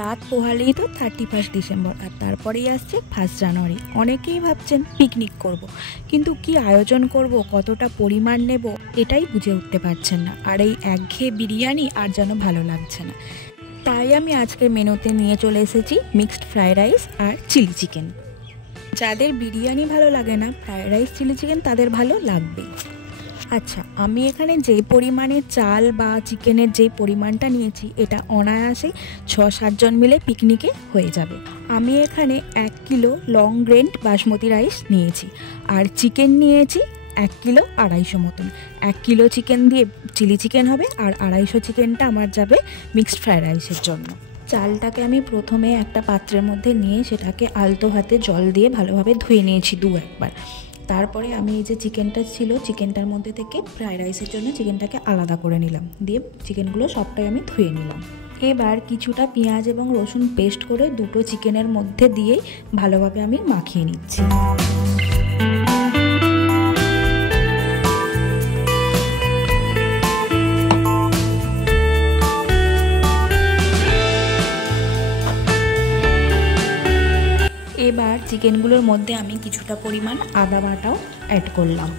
রাত পোহালেই তো 31 ডিসেম্বর, আর তারপরেই আসছে 1 জানুয়ারি। অনেকেই ভাবছেন পিকনিক করব, কিন্তু কি আয়োজন করব, কতটা পরিমাণ নেব, এটাই বুঝে উঠতে পারছেন না। আর এই একঘেয়ে বিরিয়ানি আর যেন ভালো লাগছে না। তাই আমি আজকের মেনুতে নিয়ে চলে এসেছি মিক্সড ফ্রাইড রাইস আর চিলি চিকেন। যাদের বিরিয়ানি ভালো লাগে না, ফ্রাইড রাইস চিলি চিকেন তাদের ভালো লাগবে। আচ্ছা, আমি এখানে যেই পরিমাণে চাল বা চিকেনের যেই পরিমাণটা নিয়েছি, এটা অনায়াসেই 6-7 জন মিলে পিকনিকে হয়ে যাবে। আমি এখানে 1 কিলো লং গ্রেন্ড বাসমতি রাইস নিয়েছি, আর চিকেন নিয়েছি 1 কিলো 250 মতন। 1 কিলো চিকেন দিয়ে চিলি চিকেন হবে, আর 250 চিকেনটা আমার যাবে মিক্সড ফ্রাইড রাইসের জন্য। চালটাকে আমি প্রথমে একটা পাত্রের মধ্যে নিয়ে সেটাকে আলতো হাতে জল দিয়ে ভালোভাবে ধুয়ে নিয়েছি 2-1 বার। তারপরে আমি এই যে চিকেনটা ছিল, চিকেনটার মধ্যে থেকে ফ্রাইড রাইসের জন্য চিকেনটাকে আলাদা করে নিলাম, দিয়ে চিকেনগুলো সবটাই আমি ধুয়ে নিলাম। এবার কিছুটা পেঁয়াজ এবং রসুন পেস্ট করে দুটো চিকেনের মধ্যে দিয়েই ভালোভাবে আমি মাখিয়ে নিচ্ছি। এবার চিকেনগুলোর মধ্যে আমি কিছুটা পরিমাণ আদা বাটাও অ্যাড করলাম।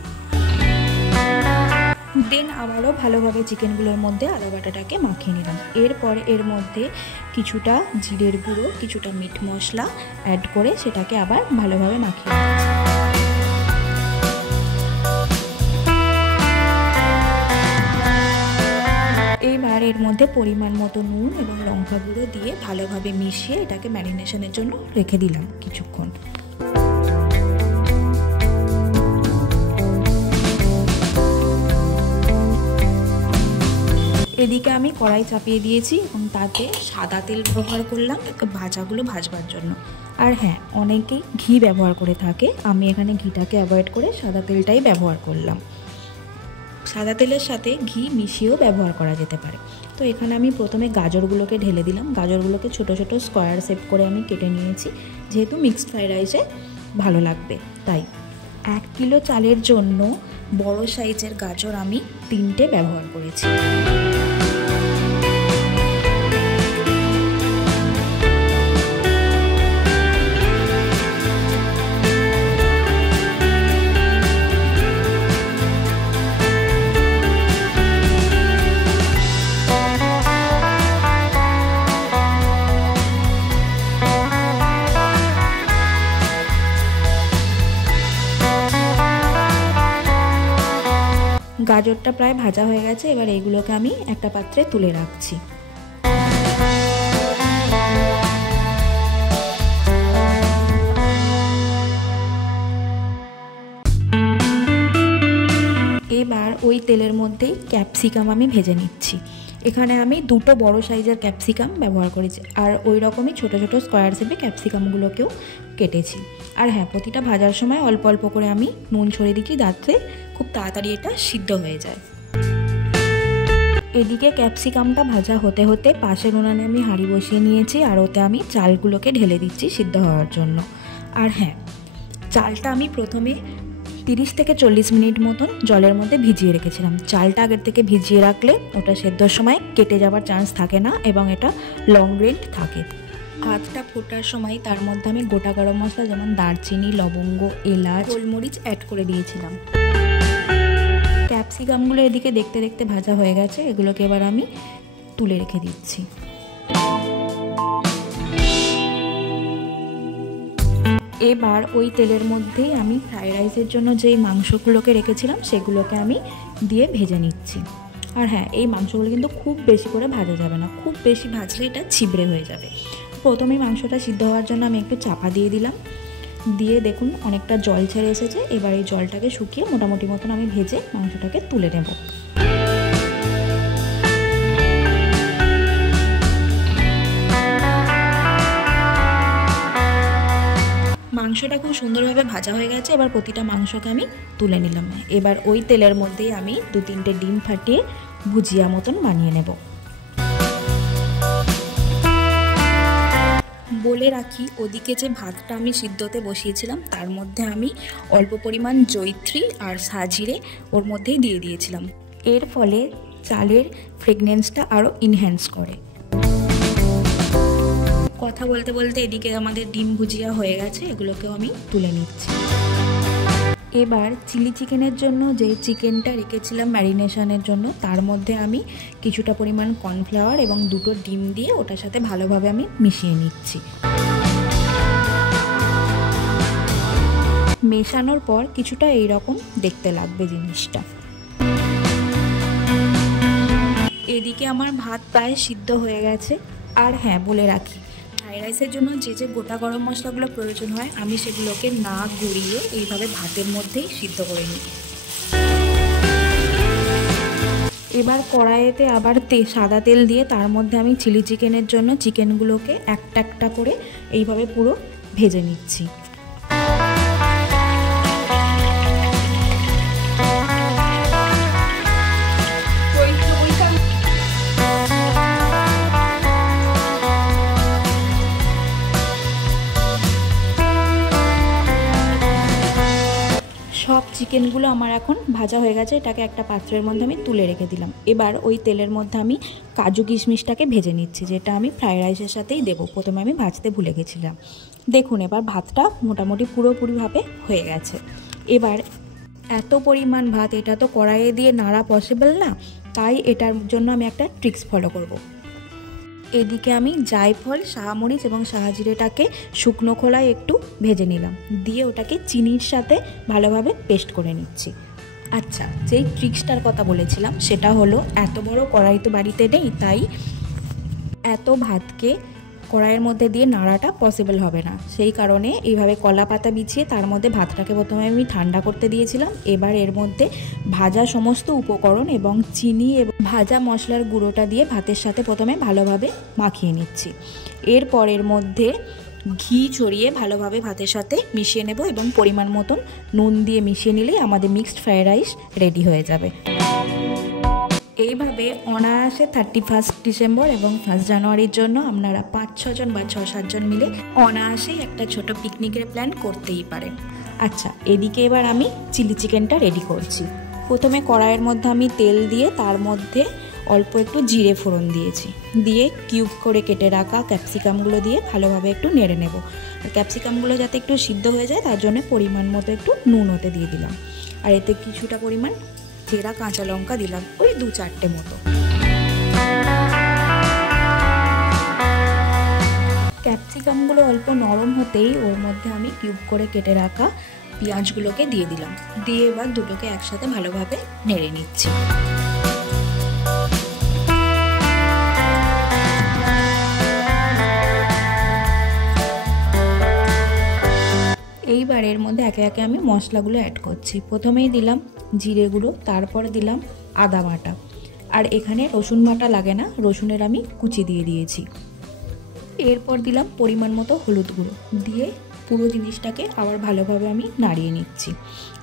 দেন আবারও ভালোভাবে চিকেনগুলোর মধ্যে আদা বাটাটাকে মাখিয়ে নিলাম। এরপর এর মধ্যে কিছুটা জিরের গুঁড়ো, কিছুটা মিট মশলা অ্যাড করে সেটাকে আবার ভালোভাবে মাখিয়ে নিচ্ছি। এবার এর মধ্যে পরিমাণ মতো নুন এবং লঙ্কা গুঁড়ো দিয়ে ভালোভাবে মিশিয়ে এটাকে ম্যারিনেশনের জন্য রেখে দিলাম কিছুক্ষণ। এদিকে আমি কড়াই চাপিয়ে দিয়েছি এবং তাতে সাদা তেল ব্যবহার করলাম ভাজাগুলো ভাজবার জন্য। আর হ্যাঁ, অনেকেই ঘি ব্যবহার করে থাকে, আমি এখানে ঘিটাকে অ্যাভয়েড করে সাদা তেলটাই ব্যবহার করলাম। সাদা তেলের সাথে ঘি মিশিয়েও ব্যবহার করা যেতে পারে। তো এখানে আমি প্রথমে গাজরগুলোকে ঢেলে দিলাম। গাজরগুলোকে ছোট ছোট স্কোয়ার শেপ করে আমি কেটে নিয়েছি, যেহেতু মিক্সড ফ্রাইড রাইসে ভালো লাগবে তাই। 1 কিলো চালের জন্য বড় সাইজের গাজর আমি 3টে ব্যবহার করেছি। গাজরটা প্রায় ভাজা হয়ে গেছে, এবার এইগুলোকে আমি একটা পাত্রে তুলে রাখছি। এবার ওই তেলের মধ্যেই ক্যাপসিকাম আমি ভেজে নিচ্ছি। এখানে আমি 2টো বড় সাইজের ক্যাপসিকাম ব্যবহার করেছি, আর ওই রকমই ছোট ছোট স্কোয়ার শেপে ক্যাপসিকামগুলোকেও কেটেছি। আর হ্যাঁ, প্রতিটা ভাজার সময় অল্প অল্প করে আমি নুন ছড়িয়ে দিচ্ছি, যাতে খুব তাড়াতাড়ি এটা সিদ্ধ হয়ে যায়। এদিকে ক্যাপসিকামটা ভাজা হতে হতে পাশের উনানে আমি হাঁড়ি বসিয়ে নিয়েছি, আর ওতে আমি চালগুলোকে ঢেলে দিচ্ছি সিদ্ধ হওয়ার জন্য। আর হ্যাঁ, চালটা আমি প্রথমে 30 থেকে 40 মিনিট মতন জলের মধ্যে ভিজিয়ে রেখেছিলাম। চালটা আগের থেকে ভিজিয়ে রাখলে ওটা সেদ্ধর সময় কেটে যাওয়ার চান্স থাকে না এবং এটা লং গ্রেন্ড থাকে। ভাতটা ফোটার সময় তার মধ্যে আমি গোটা গরম মশলা যেমন দারচিনি, লবঙ্গ, এলাচ, গোলমরিচ অ্যাড করে দিয়েছিলাম। ক্যাপসিকামগুলো এদিকে দেখতে দেখতে ভাজা হয়ে গেছে, এগুলোকে এবার আমি তুলে রেখে দিচ্ছি। এবার ওই তেলের মধ্যেই আমি ফ্রাইড রাইসের জন্য যেই মাংসগুলোকে রেখেছিলাম সেগুলোকে আমি দিয়ে ভেজে নিচ্ছি। আর হ্যাঁ, এই মাংসগুলো কিন্তু খুব বেশি করে ভাজা যাবে না, খুব বেশি ভাজলে এটা ছিবড়ে হয়ে যাবে। প্রথমেই মাংসটা সিদ্ধ হওয়ার জন্য আমি একটু চাপা দিয়ে দিলাম, দিয়ে দেখুন অনেকটা জল ছেড়ে এসেছে। এবার এই জলটাকে শুকিয়ে মোটামুটি মতন আমি ভেজে মাংসটাকে তুলে নেব। মাংসটা খুব সুন্দরভাবে ভাজা হয়ে গেছে, এবার প্রতিটা মাংসকে আমি তুলে নিলাম। এবার ওই তেলের মধ্যেই আমি 2-3টে ডিম ফাটিয়ে ভুজিয়া মতন বানিয়ে নেব। বলে রাখি, ওদিকে যে ভাতটা আমি সিদ্ধতে বসিয়েছিলাম তার মধ্যে আমি অল্প পরিমাণ জয়িত্রী আর সাজিরে ওর মধ্যেই দিয়ে দিয়েছিলাম। এর ফলে চালের ফ্রেগনেন্সটা আরও ইনহ্যান্স করে। কথা বলতে বলতে এদিকে আমাদের ডিম ভুজিয়া হয়ে গেছে, এগুলোকেও আমি তুলে নিচ্ছি। এবার চিলি চিকেনের জন্য যে চিকেনটা রেখেছিলাম ম্যারিনেশনের জন্য, তার মধ্যে আমি কিছুটা পরিমাণ কর্নফ্লাওয়ার এবং 2টো ডিম দিয়ে ওটার সাথে ভালোভাবে আমি মিশিয়ে নিচ্ছি। মেশানোর পর কিছুটা এইরকম দেখতে লাগবে জিনিসটা। এদিকে আমার ভাত প্রায় সিদ্ধ হয়ে গেছে। আর হ্যাঁ, বলে রাখি, ফ্রাইড রাইসের জন্য যে যে গোটা গরম মশলাগুলো প্রয়োজন হয় আমি সেগুলোকে না গুঁড়িয়ে এইভাবে ভাতের মধ্যেই সিদ্ধ করে নিই। এবার কড়াইতে আবার সাদা তেল দিয়ে তার মধ্যে আমি চিলি চিকেনের জন্য চিকেনগুলোকে একটা একটা করে এইভাবে পুরো ভেজে নিচ্ছি। সব চিকেনগুলো আমার এখন ভাজা হয়ে গেছে, এটাকে একটা পাত্রের মধ্যে আমি তুলে রেখে দিলাম। এবার ওই তেলের মধ্যে আমি কাজু কিশমিশটাকে ভেজে নিচ্ছি, যেটা আমি ফ্রাইড রাইসের সাথেই দেবো। প্রথমে আমি ভাজতে ভুলে গেছিলাম। দেখুন এবার ভাতটা মোটামুটি পুরোপুরিভাবে হয়ে গেছে। এবার এত পরিমাণ ভাত, এটা তো কড়াইয়ে দিয়ে নাড়া পসিবল না, তাই এটার জন্য আমি একটা ট্রিক্স ফলো করব। এদিকে আমি জায়ফল, শাহমরিচ এবং শাহজিরেটাকে শুকনো খোলায় একটু ভেজে নিলাম, দিয়ে ওটাকে চিনির সাথে ভালোভাবে পেস্ট করে নিচ্ছি। আচ্ছা, যেই ট্রিক্সটার কথা বলেছিলাম সেটা হলো, এত বড় কড়াই তো বাড়িতে নেই, তাই এত ভাতকে কড়াইয়ের মধ্যে দিয়ে নাড়াটা পসিবল হবে না। সেই কারণে এইভাবে কলা পাতা বিছিয়ে তার মধ্যে ভাতটাকে প্রথমে আমি ঠান্ডা করতে দিয়েছিলাম। এবার এর মধ্যে ভাজা সমস্ত উপকরণ এবং চিনি এবং ভাজা মশলার গুঁড়োটা দিয়ে ভাতের সাথে প্রথমে ভালোভাবে মাখিয়ে নিচ্ছি। এরপর এর মধ্যে ঘি ছড়িয়ে ভালোভাবে ভাতের সাথে মিশিয়ে নেব এবং পরিমাণ মতন নুন দিয়ে মিশিয়ে নিলেই আমাদের মিক্সড ফ্রাইড রাইস রেডি হয়ে যাবে। এইভাবে অনায়াসে 31 ডিসেম্বর এবং 1 জানুয়ারির জন্য আপনারা 5-6 জন বা 6-7 জন মিলে অনায়াসেই একটা ছোট পিকনিকের প্ল্যান করতেই পারেন। আচ্ছা, এদিকে এবার আমি চিলি চিকেনটা রেডি করছি। প্রথমে কড়াইয়ের মধ্যে আমি তেল দিয়ে তার মধ্যে অল্প একটু জিরে ফোড়ন দিয়েছি, দিয়ে কিউব করে কেটে রাখা ক্যাপসিকামগুলো দিয়ে ভালোভাবে একটু নেড়ে নেব। আর ক্যাপসিকামগুলো যাতে একটু সিদ্ধ হয়ে যায় তার জন্য পরিমাণ মতো একটু নুন ওতে দিয়ে দিলাম। আর এতে কিছুটা পরিমাণ চেরা কাঁচা লঙ্কা দিলাম, ওই 2-4টে মতো। ক্যাপসিকামগুলো অল্প নরম হতেই ওর মধ্যে আমি কিউব করে কেটে রাখা পেঁয়াজগুলোকে দিয়ে দিলাম, দিয়ে এবার দুটোকে একসাথে ভালোভাবে নেড়ে নিচ্ছি। এইবার এর মধ্যে একে একে আমি মশলাগুলো অ্যাড করছি। প্রথমেই দিলাম জিরে গুঁড়ো, তারপর দিলাম আদা বাটা, আর এখানে রসুন বাটা লাগে না, রসুনের আমি কুচি দিয়ে দিয়েছি। এরপর দিলাম পরিমাণ মতো হলুদ গুঁড়ো, দিয়ে পুরো জিনিসটাকে আবার ভালোভাবে আমি নাড়িয়ে নিচ্ছি।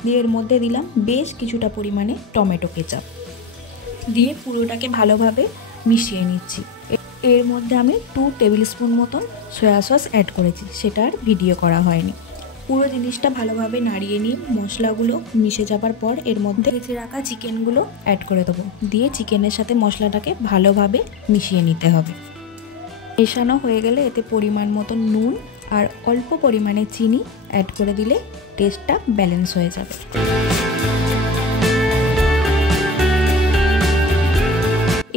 দিয়ে এর মধ্যে দিলাম বেশ কিছুটা পরিমাণে টমেটো কেচাপ, দিয়ে পুরোটাকে ভালোভাবে মিশিয়ে নিচ্ছি। এর মধ্যে আমি 2 টেবিল স্পুন মতন সয়া সস অ্যাড করেছি, সেটা আর ভিডিও করা হয়নি। পুরো জিনিসটা ভালোভাবে নাড়িয়ে নিয়ে মশলাগুলো মিশে যাবার পর এর মধ্যে ভেজে রাখা চিকেনগুলো অ্যাড করে দেবো, দিয়ে চিকেনের সাথে মশলাটাকে ভালোভাবে মিশিয়ে নিতে হবে। মেশানো হয়ে গেলে এতে পরিমাণ মতো নুন আর অল্প পরিমাণে চিনি অ্যাড করে দিলে টেস্টটা ব্যালেন্স হয়ে যাবে।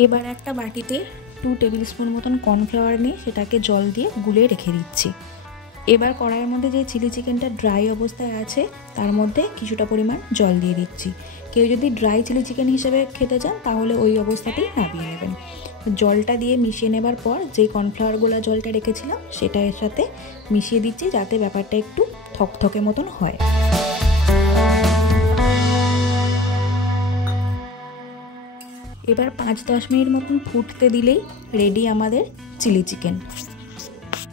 এবার একটা বাটিতে 2 টেবিল স্পুন মতন কর্নফ্লাওয়ার নিয়ে সেটাকে জল দিয়ে গুলে রেখে দিচ্ছি। এবার কড়াইয়ের মধ্যে যে চিলি চিকেনটা ড্রাই অবস্থায় আছে তার মধ্যে কিছুটা পরিমাণ জল দিয়ে দিচ্ছি। কেউ যদি ড্রাই চিলি চিকেন হিসেবে খেতে চান তাহলে ওই অবস্থাতেই নামিয়ে নেবেন। জলটা দিয়ে মিশিয়ে নেবার পর যেই কর্নফ্লাওয়ারগুলো জলটা রেখেছিলাম সেটা এর সাথে মিশিয়ে দিচ্ছি, যাতে ব্যাপারটা একটু থকথকে মতন হয়। এবার 5-10 মিনিট মতন ফুটতে দিলেই রেডি আমাদের চিলি চিকেন।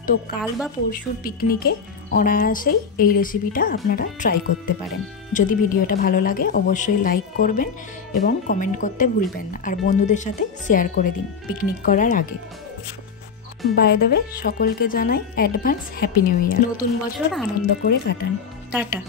তো কাল বা পরশুর পিকনিকে অনায়াসেই এই রেসিপিটা আপনারা ট্রাই করতে পারেন। যদি ভিডিওটা ভালো লাগে অবশ্যই লাইক করবেন এবং কমেন্ট করতে ভুলবেন না, আর বন্ধুদের সাথে শেয়ার করে দিন পিকনিক করার আগে। বাই দ্য ওয়ে, সকলকে জানাই অ্যাডভান্স হ্যাপি নিউ ইয়ার। নতুন বছর আনন্দ করে কাটান। টাটা।